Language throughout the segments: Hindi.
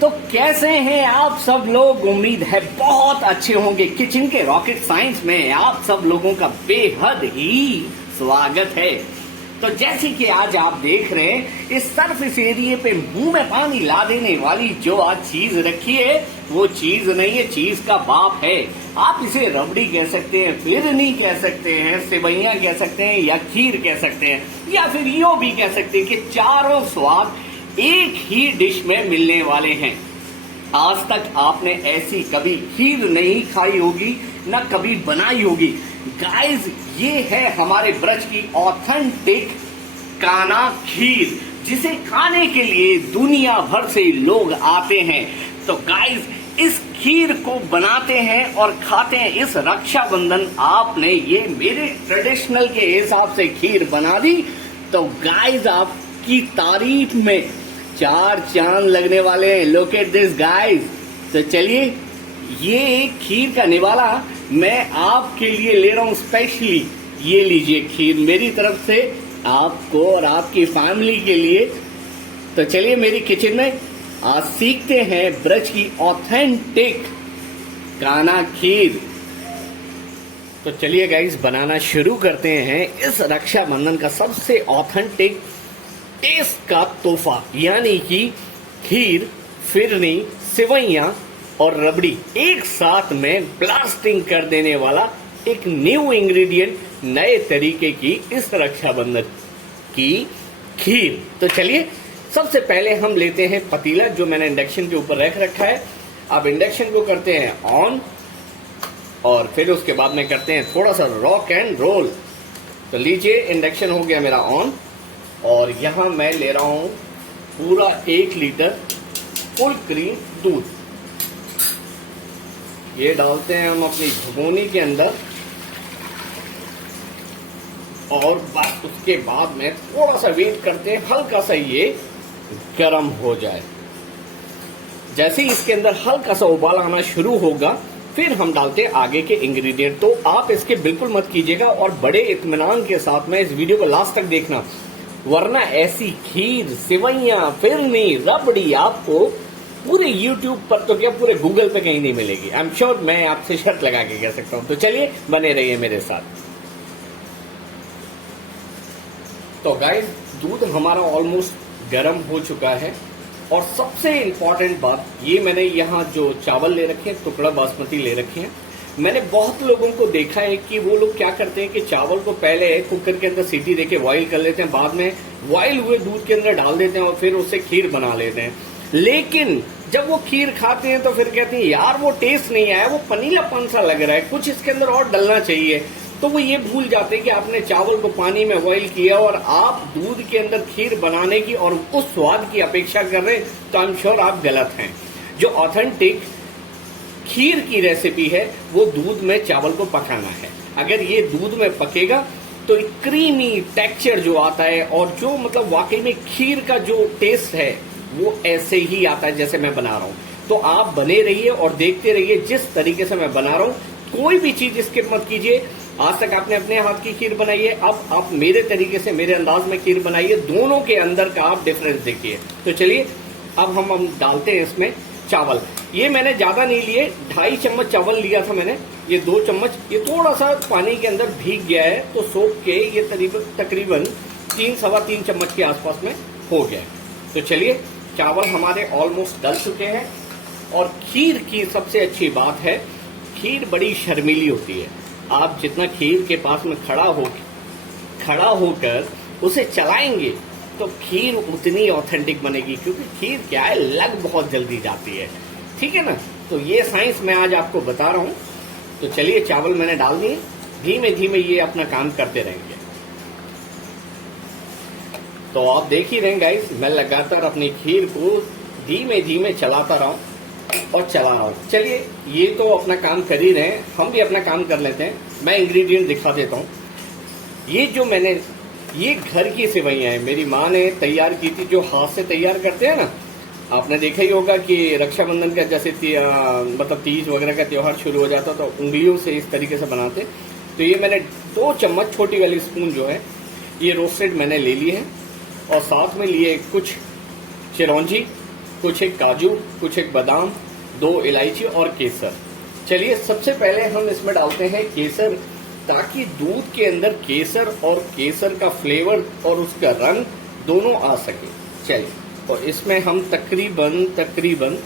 तो कैसे हैं आप सब लोग? उम्मीद है बहुत अच्छे होंगे। किचन के रॉकेट साइंस में आप सब लोगों का बेहद ही स्वागत है। तो जैसे कि आज आप देख रहे हैं, इस सरफेस एरिया पे मुंह में पानी ला देने वाली जो आज चीज रखी है, वो चीज नहीं है, चीज का बाप है। आप इसे रबड़ी कह सकते हैं, फिरनी कह सकते हैं, सेवैयां कह सकते हैं, या खीर कह सकते हैं, या फिर यो भी कह सकते हैं कि चारों स्वाद एक ही डिश में मिलने वाले हैं। आज तक आपने ऐसी कभी खीर नहीं खाई होगी, ना कभी बनाई होगी। गाइस, ये है हमारे ब्रज की ऑथेंटिक काना खीर, जिसे खाने के लिए दुनिया भर से लोग आते हैं। तो गाइस, इस खीर को बनाते हैं और खाते हैं इस रक्षाबंधन। आपने ये मेरे ट्रेडिशनल के हिसाब से खीर बना दी, तो गाइस आपकी तारीफ में 4 चांद लगने वाले हैं। Look at this guys. तो चलिए, ये खीर का निवाला मैं आपके लिए ले रहा हूं स्पेशली। ये लीजिए खीर मेरी तरफ से आपको और आपकी फैमिली के लिए। तो चलिए मेरी किचन में आज सीखते हैं ब्रज की ऑथेंटिक काना खीर। तो चलिए गाइस, बनाना शुरू करते हैं इस रक्षाबंधन का सबसे ऑथेंटिक टेस्ट का तोहफा, यानी कि खीर, फिरनी, सेवैयां और रबड़ी एक साथ में ब्लास्टिंग कर देने वाला एक न्यू इंग्रेडिएंट, नए तरीके की इस रक्षाबंधन की खीर। तो चलिए, सबसे पहले हम लेते हैं पतीला जो मैंने इंडक्शन के ऊपर रख रखा है। अब इंडक्शन को करते हैं ऑन, और फिर उसके बाद में करते हैं थोड़ा सा रॉक एंड रोल। तो लीजिए, इंडक्शन हो गया मेरा ऑन, और यहां मैं ले रहा हूं पूरा 1 लीटर फुल क्रीम दूध। ये डालते हैं हम अपनी भगोनी के अंदर, और बस उसके बाद में थोड़ा सा वेट करते हैं, हल्का सा ये गर्म हो जाए। जैसे ही इसके अंदर हल्का सा उबाल आना शुरू होगा, फिर हम डालते हैं आगे के इंग्रेडिएंट। तो आप इसके बिल्कुल मत कीजिएगा, और बड़े इत्मीनान के साथ में इस वीडियो को लास्ट तक देखना, वरना ऐसी खीर, सेवैयां, फिरनी, रबड़ी आपको पूरे YouTube पर तो क्या पूरे गूगल पे कहीं नहीं मिलेगी। आई एम श्योर, मैं आपसे शर्त लगा के कह सकता हूं। तो चलिए, बने रहिए मेरे साथ। तो गाइस, दूध हमारा ऑलमोस्ट गर्म हो चुका है, और सबसे इंपॉर्टेंट बात, ये मैंने यहाँ जो चावल ले रखे हैं, टुकड़ा बासमती ले रखे हैं। मैंने बहुत लोगों को देखा है कि वो लोग क्या करते हैं कि चावल को पहले कुकर के अंदर सीटी देके बॉईल कर लेते हैं, बाद में बॉईल हुए दूध के अंदर डाल देते हैं और फिर उससे खीर बना लेते हैं। लेकिन जब वो खीर खाते हैं तो फिर कहते हैं यार वो टेस्ट नहीं आया, वो पनीलापन सा लग रहा है, कुछ इसके अंदर और डलना चाहिए। तो वो ये भूल जाते हैं कि आपने चावल को पानी में बॉईल किया और आप दूध के अंदर खीर बनाने की और उस स्वाद की अपेक्षा कर रहे हैं, तो आई एम श्योर आप गलत हैं। जो ऑथेंटिक खीर की रेसिपी है, वो दूध में चावल को पकाना है। अगर ये दूध में पकेगा तो क्रीमी टेक्सचर जो आता है, और जो मतलब वाकई में खीर का जो टेस्ट है, वो ऐसे ही आता है जैसे मैं बना रहा हूं। तो आप बने रहिए और देखते रहिए जिस तरीके से मैं बना रहा हूं। कोई भी चीज स्किप मत कीजिए। आज तक आपने अपने हाथ की खीर बनाई है, अब आप मेरे तरीके से, मेरे अंदाज में खीर बनाइए। दोनों के अंदर का आप डिफरेंस देखिए। तो चलिए, अब हम डालते हैं इसमें चावल। ये मैंने ज्यादा नहीं लिए, 2.5 चम्मच चावल लिया था मैंने। ये 2 चम्मच, ये थोड़ा सा पानी के अंदर भीग गया है, तो सोख के ये तकरीबन 3-3.25 चम्मच के आसपास में हो गया है। तो चलिए, चावल हमारे ऑलमोस्ट डल चुके हैं। और खीर की सबसे अच्छी बात है, खीर बड़ी शर्मीली होती है। आप जितना खीर के पास में खड़ा होकर उसे चलाएंगे, तो खीर उतनी ऑथेंटिक बनेगी, क्योंकि खीर क्या है, लग बहुत जल्दी जाती है। ठीक है ना? तो ये साइंस मैं आज आपको बता रहा हूं। तो चलिए, चावल मैंने डाल दिए, धीमे धीमे ये अपना काम करते रहेंगे। तो आप देख ही रहे गाइस, मैं लगातार अपनी खीर को धीमे धीमे चलाता रहा हूं और चला रहा हूं। चलिए, ये तो अपना काम कर ही रहे हैं, हम भी अपना काम कर लेते हैं। मैं इंग्रेडिएंट दिखा देता हूं। ये जो मैंने, ये घर की सेवैयां हैं, मेरी माँ ने तैयार की थी, जो हाथ से तैयार करते हैं ना। आपने देखा ही होगा कि रक्षाबंधन का जैसे मतलब तीज वगैरह का त्योहार शुरू हो जाता तो उंगलियों से इस तरीके से बनाते। तो ये मैंने 2 चम्मच, छोटी वाली स्पून जो है, ये रोस्टेड मैंने ले ली है, और साथ में लिए कुछ चिरौंजी, कुछ एक काजू, कुछ एक बादाम, 2 इलायची और केसर। चलिए सबसे पहले हम इसमें डालते हैं केसर, ताकि दूध के अंदर केसर और केसर का फ्लेवर और उसका रंग दोनों आ सके। चलिए, और इसमें हम तकरीबन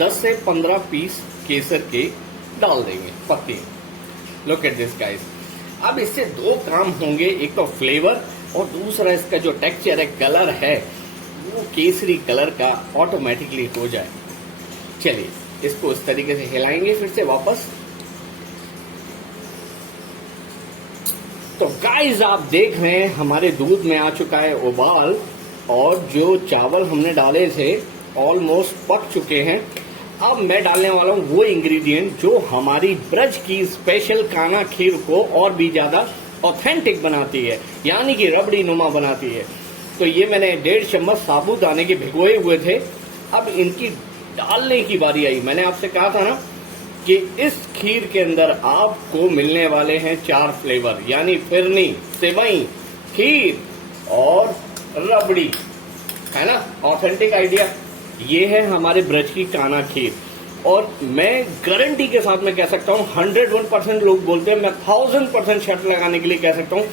10 से 15 पीस केसर के डाल देंगे पत्ती। Look at this guys. अब इससे 2 काम होंगे, एक तो फ्लेवर और दूसरा इसका जो टेक्सचर है, कलर है, वो केसरी कलर का ऑटोमेटिकली हो जाए। चलिए इसको इस तरीके से हिलाएंगे फिर से वापस। तो गाइस आप देख रहे हैं हमारे दूध में आ चुका है उबाल, और जो चावल हमने डाले थे ऑलमोस्ट पक चुके हैं। अब मैं डालने वाला हूं वो इंग्रेडिएंट जो हमारी ब्रज की स्पेशल काना खीर को और भी ज्यादा ऑथेंटिक बनाती है, यानी कि रबड़ी नुमा बनाती है। तो ये मैंने 1.5 चम्मच साबूदाने के भिगोए हुए थे। अब इनकी डालने की बारी आई। मैंने आपसे कहा था ना कि इस खीर के अंदर आपको मिलने वाले हैं 4 फ्लेवर, यानी फिरनी, सेवई, खीर और रबड़ी, है ना। ऑथेंटिक आइडिया ये है हमारे ब्रज की काना खीर। और मैं गारंटी के साथ में कह सकता हूँ, 101% लोग बोलते हैं, मैं 1000% शर्त लगाने के लिए कह सकता हूँ,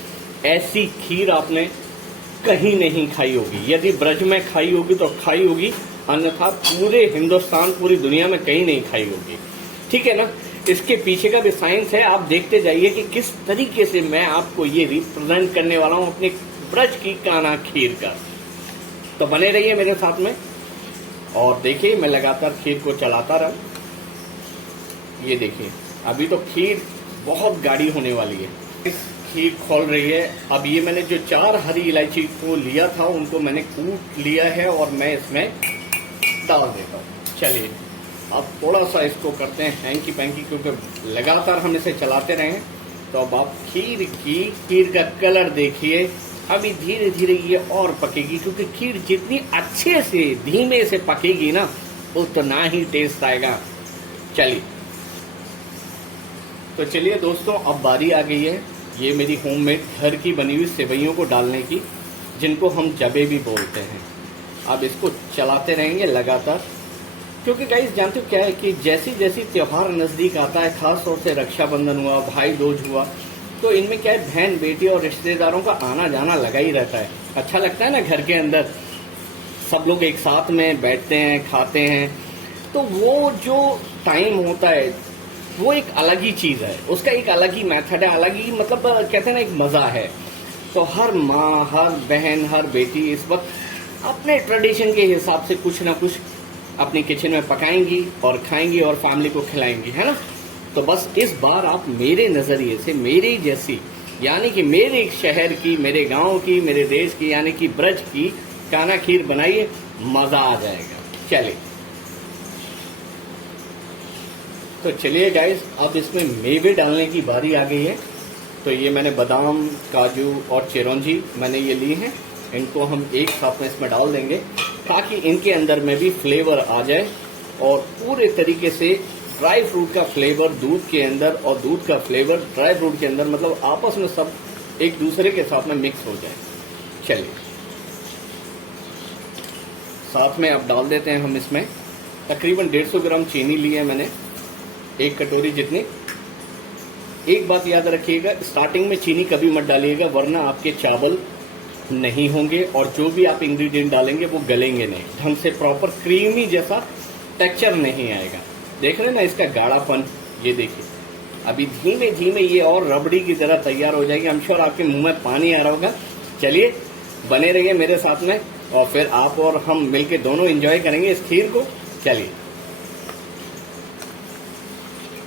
ऐसी खीर आपने कहीं नहीं खाई होगी। यदि ब्रज में खाई होगी तो खाई होगी, अन्यथा पूरे हिंदुस्तान, पूरी दुनिया में कहीं नहीं खाई होगी। ठीक है ना। इसके पीछे का भी साइंस है, आप देखते जाइए कि किस तरीके से मैं आपको ये रिप्रेजेंट करने वाला हूँ अपनी ब्रज की काना खीर का। तो बने रहिए मेरे साथ में और देखिए मैं लगातार खीर को चलाता रहा। ये देखिए अभी तो खीर बहुत गाढ़ी होने वाली है, इस खीर खोल रही है। अब ये मैंने जो 4 हरी इलायची को लिया था उनको मैंने कूट लिया है और मैं इसमें डाल देता हूँ। चलिए अब थोड़ा सा इसको करते हैं हैंकी पैंकी, क्योंकि लगातार हम इसे चलाते रहे हैं। तो अब आप खीर का कलर देखिए। अभी धीरे धीरे ये और पकेगी, क्योंकि खीर जितनी अच्छे से धीमे से पकेगी ना, उतना ही टेस्ट आएगा। चलिए तो चलिए दोस्तों, अब बारी आ गई है ये मेरी होममेड घर की बनी हुई सेवइयों को डालने की, जिनको हम जबे भी बोलते हैं। अब इसको चलाते रहेंगे लगातार, क्योंकि गाइस जानते हो क्या है कि जैसी जैसी त्योहार नजदीक आता है, खास तौर से रक्षाबंधन हुआ, भाई दूज हुआ, तो इनमें क्या है, बहन बेटी और रिश्तेदारों का आना जाना लगा ही रहता है। अच्छा लगता है ना, घर के अंदर सब लोग एक साथ में बैठते हैं, खाते हैं, तो वो जो टाइम होता है वो एक अलग ही चीज है, उसका एक अलग ही मेथड है, अलग ही मतलब कहते हैं ना एक मजा है। तो हर माँ, हर बहन, हर बेटी इस वक्त अपने ट्रेडिशन के हिसाब से कुछ ना कुछ अपने किचन में पकाएंगी और खाएंगी और फैमिली को खिलाएंगी, है ना। तो बस इस बार आप मेरे नजरिए से मेरे जैसी, यानी कि मेरे शहर की, मेरे गांव की, मेरे देश की, यानी कि ब्रज की काना खीर बनाइए, मजा आ जाएगा। चलिए तो चलिए गाइस, अब इसमें मेवे डालने की बारी आ गई है। तो ये मैंने बादाम, काजू और चिरौंजी मैंने ये ली हैं, इनको हम एक साथ में इसमें डाल देंगे, ताकि इनके अंदर में भी फ्लेवर आ जाए और पूरे तरीके से ड्राई फ्रूट का फ्लेवर दूध के अंदर और दूध का फ्लेवर ड्राई फ्रूट के अंदर, मतलब आपस में सब एक दूसरे के साथ में मिक्स हो जाए। चलिए साथ में अब डाल देते हैं हम इसमें तकरीबन 150 ग्राम चीनी ली है मैंने, 1 कटोरी जितनी। एक बात याद रखिएगा, स्टार्टिंग में चीनी कभी मत डालिएगा, वरना आपके चावल नहीं होंगे और जो भी आप इंग्रेडिएंट डालेंगे वो गलेंगे नहीं ढंग से, प्रॉपर क्रीमी जैसा टेक्सचर नहीं आएगा। देख रहे हैं ना इसका गाढ़ापन, ये देखिए अभी धीमे धीमे ये और रबड़ी की तरह तैयार हो जाएगी। आई एम श्योर आपके मुंह में पानी आ रहा होगा। चलिए बने रहिए मेरे साथ में और फिर आप और हम मिलके दोनों एंजॉय करेंगे इस खीर को। चलिए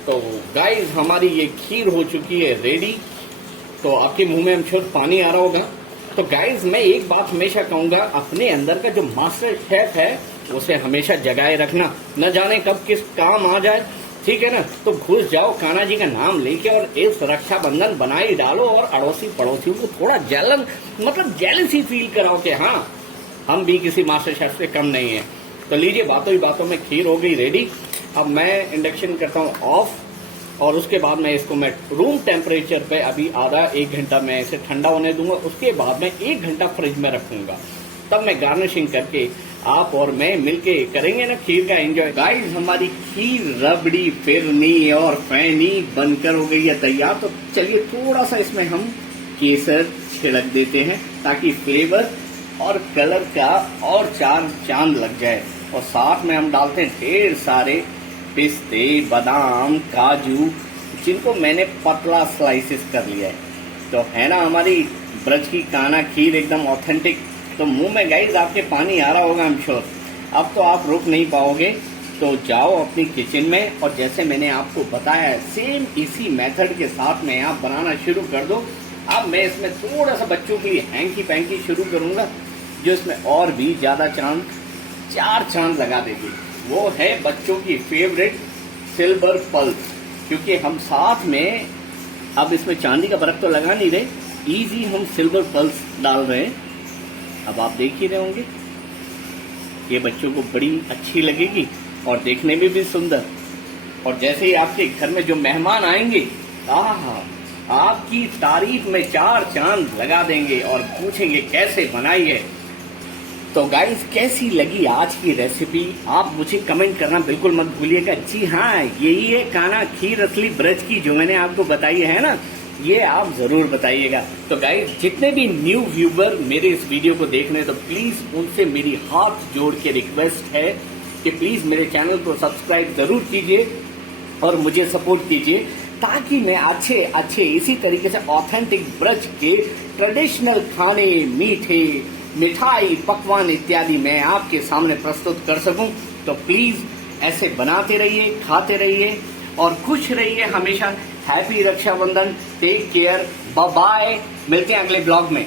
तो गाइस हमारी ये खीर हो चुकी है रेडी। तो आपके मुंह में हम श्योर पानी आ रहा होगा। तो गाइस मैं एक बात हमेशा कहूंगा, अपने अंदर का जो मास्टर शेफ है उसे हमेशा जगाए रखना, न जाने कब किस काम आ जाए, ठीक है ना। तो घुस जाओ कान्हा जी का नाम लेके और इस रक्षाबंधन बनाई डालो और अड़ोसी पड़ोसियों को थोड़ा जलन, मतलब जेलसी फील कराओ कि हाँ हम भी किसी मास्टर शेफ से कम नहीं है। तो लीजिए बातों ही बातों में खीर हो गई रेडी। अब मैं इंडक्शन करता हूँ ऑफ और उसके बाद मैं इसको मैं रूम टेम्परेचर पे अभी आधा 1 घंटा मैं इसे ठंडा होने दूंगा। उसके बाद मैं 1 घंटा फ्रिज में रखूंगा, तब मैं गार्निशिंग करके आप और मैं मिलके करेंगे ना खीर का एंजॉय। गाइस हमारी खीर रबड़ी फिरनी और फैनी बनकर हो गई है तैयार। तो चलिए थोड़ा सा इसमें हम केसर छिड़क देते हैं ताकि फ्लेवर और कलर का और चार चांद लग जाए। और साथ में हम डालते हैं ढेर सारे पिस्ते बादाम काजू जिनको मैंने पतला स्लाइसेस कर लिया है। तो है ना हमारी ब्रज की काना खीर एकदम ऑथेंटिक। तो मुंह में गाइस आपके पानी आ रहा होगा आई एम श्योर। अब तो आप रुक नहीं पाओगे, तो जाओ अपनी किचन में और जैसे मैंने आपको बताया है सेम इसी मेथड के साथ में आप बनाना शुरू कर दो। अब मैं इसमें थोड़ा सा बच्चों के लिए हैंकी पैंकी शुरू करूंगा जो इसमें और भी ज्यादा चार चांद लगा देगी। वो है बच्चों की फेवरेट सिल्वर पल्स, क्योंकि हम साथ में अब इसमें चांदी का बर्फ तो लगा नहीं रहे, इजी हम सिल्वर पल्स डाल रहे हैं। अब आप देख ही रहे होंगे ये बच्चों को बड़ी अच्छी लगेगी और देखने में भी सुंदर। और जैसे ही आपके घर में जो मेहमान आएंगे आपकी तारीफ में चार चांद लगा देंगे और पूछेंगे कैसे बनाई है। तो गाइस कैसी लगी आज की रेसिपी आप मुझे कमेंट करना बिल्कुल मत भूलिएगा। जी हाँ, यही है काना खीर असली ब्रज की जो मैंने आपको बताई है ना, ये आप जरूर बताइएगा। तो गाइस जितने भी न्यू व्यूवर मेरे इस वीडियो को देख रहे हैं तो प्लीज उनसे मेरी हाथ जोड़ के रिक्वेस्ट है कि प्लीज मेरे चैनल को सब्सक्राइब जरूर कीजिए और मुझे सपोर्ट कीजिए ताकि मैं अच्छे इसी तरीके से ऑथेंटिक ब्रज के ट्रेडिशनल खाने मीठे मिठाई पकवान इत्यादि मैं आपके सामने प्रस्तुत कर सकूं। तो प्लीज ऐसे बनाते रहिए खाते रहिए और खुश रहिए हमेशा। Happy Rakshabandhan, take care, bye bye, मिलते हैं अगले ब्लॉग में।